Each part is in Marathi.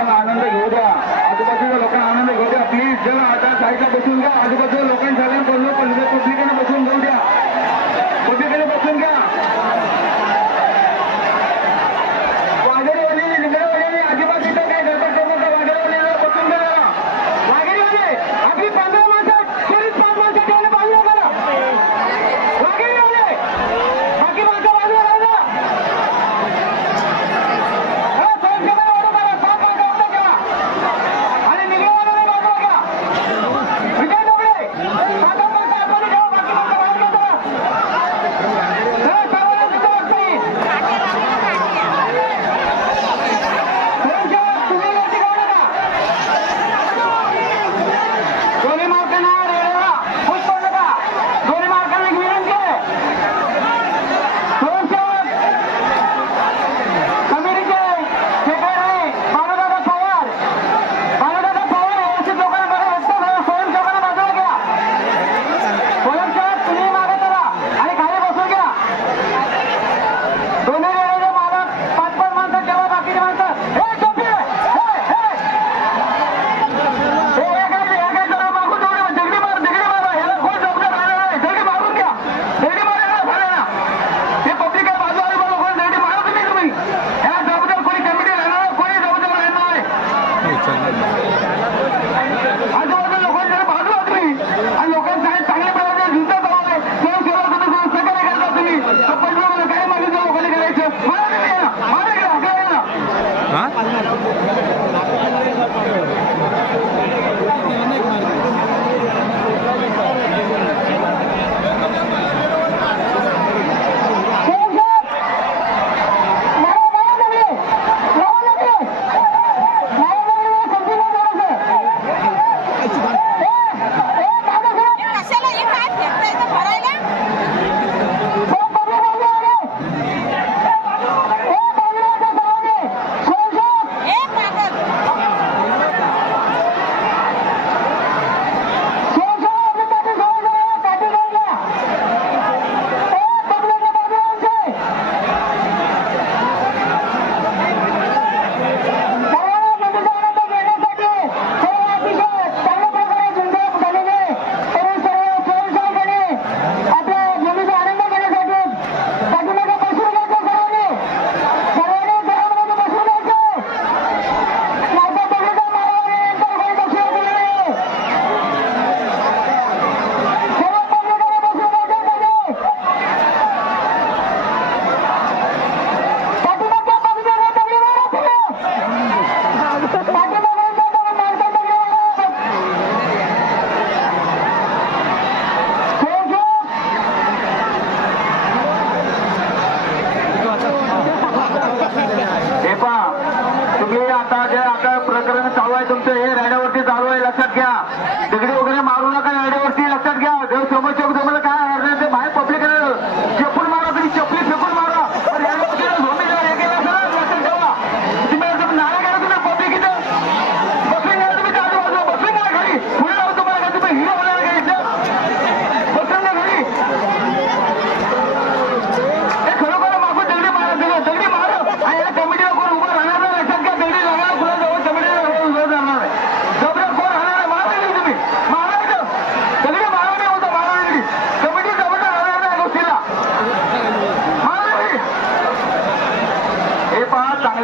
लोकांना आनंद घेऊ द्या. आजूबाजूच्या लोकांना आनंद घेऊ द्या. प्लीज जर आता साईडला बसून घ्या. आजूबाजूला लोकांनी कोणत्या पंधरा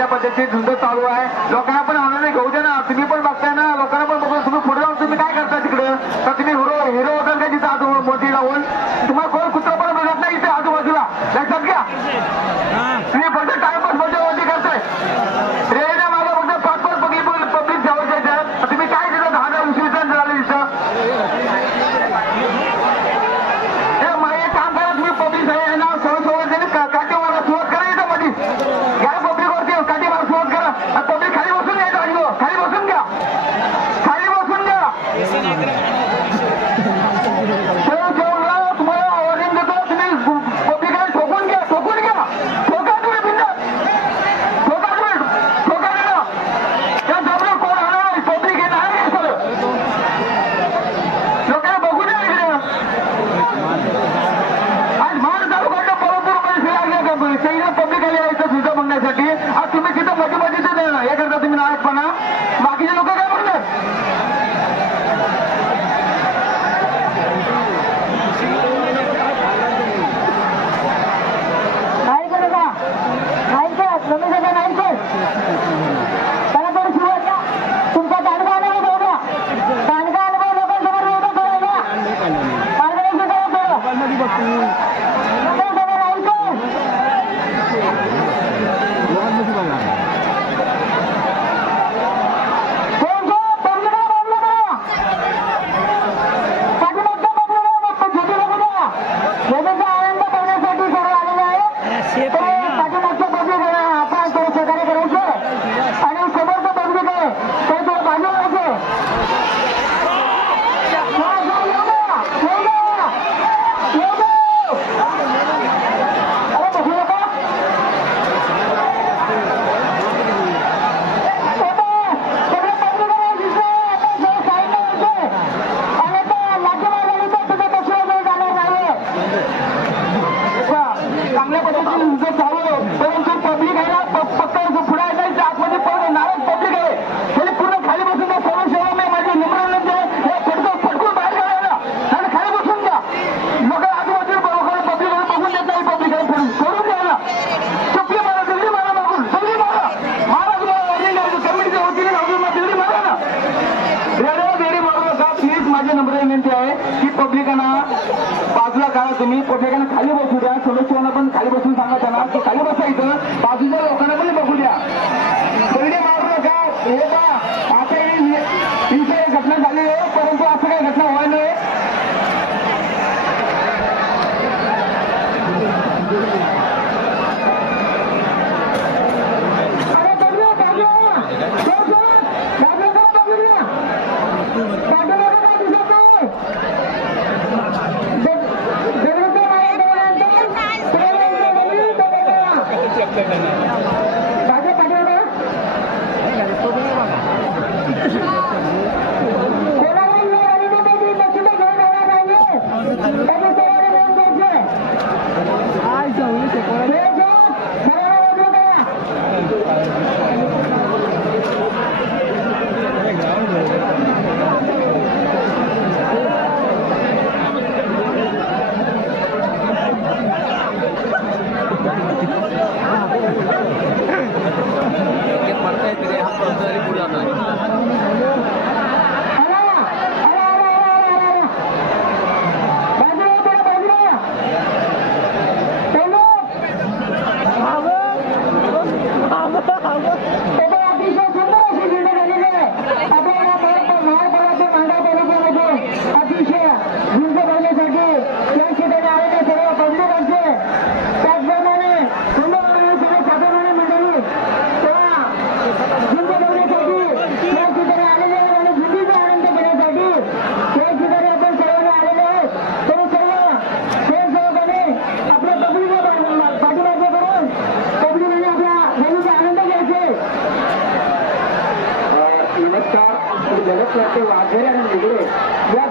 पद्धतीची झुंज चालू आहे. लोकांना तुम्ही प्रत्येकाला खाली बसू द्या. सदस्यांना पण खाली बसून सांगा त्यांना. की खाली बसायचं बाजूच्या लोकांना पण बघू द्या. मारू नका. Yeah. जगतव्यापी वाघेरे आणि निगडे या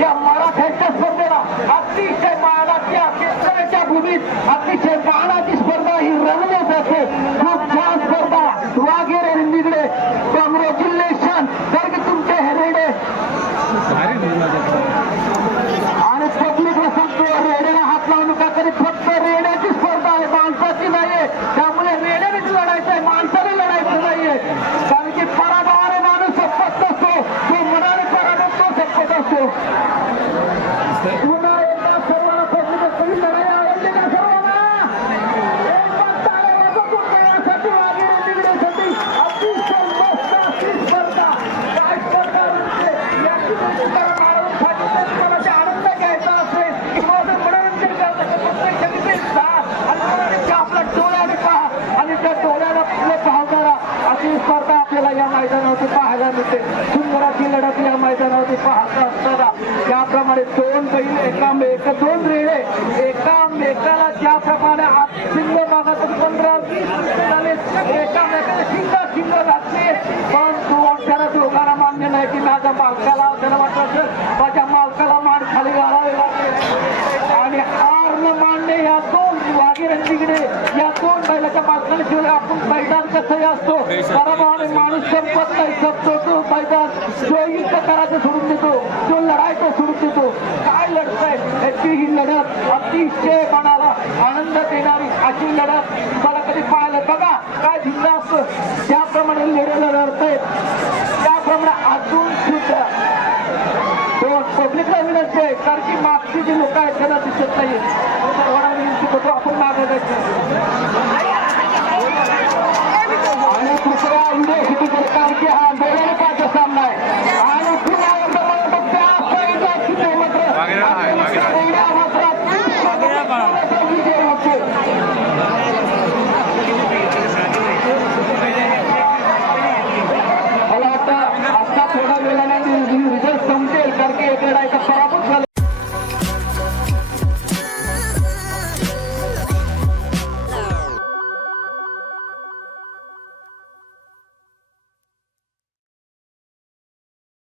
या मराठ्यांच्या स्वतःला अतिशय मानाची अतिशय भूमीत अतिशय लढत या मैदानावरती पाहत असताना त्याप्रमाणे दोन बैल एकामेक दोन रेडे एकामेकाला ज्याप्रमाणे शिंग मागातून पंधरा एकामेकाला शिंग शिंग घातली. पण तो अक्षरा दोघांना मान्य नाही की माझ्या मालकाला त्याला वाटलं माझ्या मालकाला मान खाली घालावे लागते आणि हा आपलं या दोन वाघेरंजीकडे या दोन बैलाच्या मागण्याला शिवाय आपण मैदान कसंही असतो? पराभवाने माणूस संपत नाही संपतो तो मैदान. जो युद्ध करायचं सोडून देतो तो लढायचं सोडून देतो. काय लढतंय? याची ही लढत अतिशय मनाला आनंद देणारी अशी लढत. मला कधी पाहिलं बघा काय भिन्न असतं. त्याप्रमाणे लढलं लढतंय. त्याप्रमाणे अजून सुद्धा पब्लिकला विनंती आहे? कारण की मागची जी लोक आहेत त्यांना दिसत नाही सर्वांना विनंती करतो आपण मागे आणि इंडिया हा सामना आहे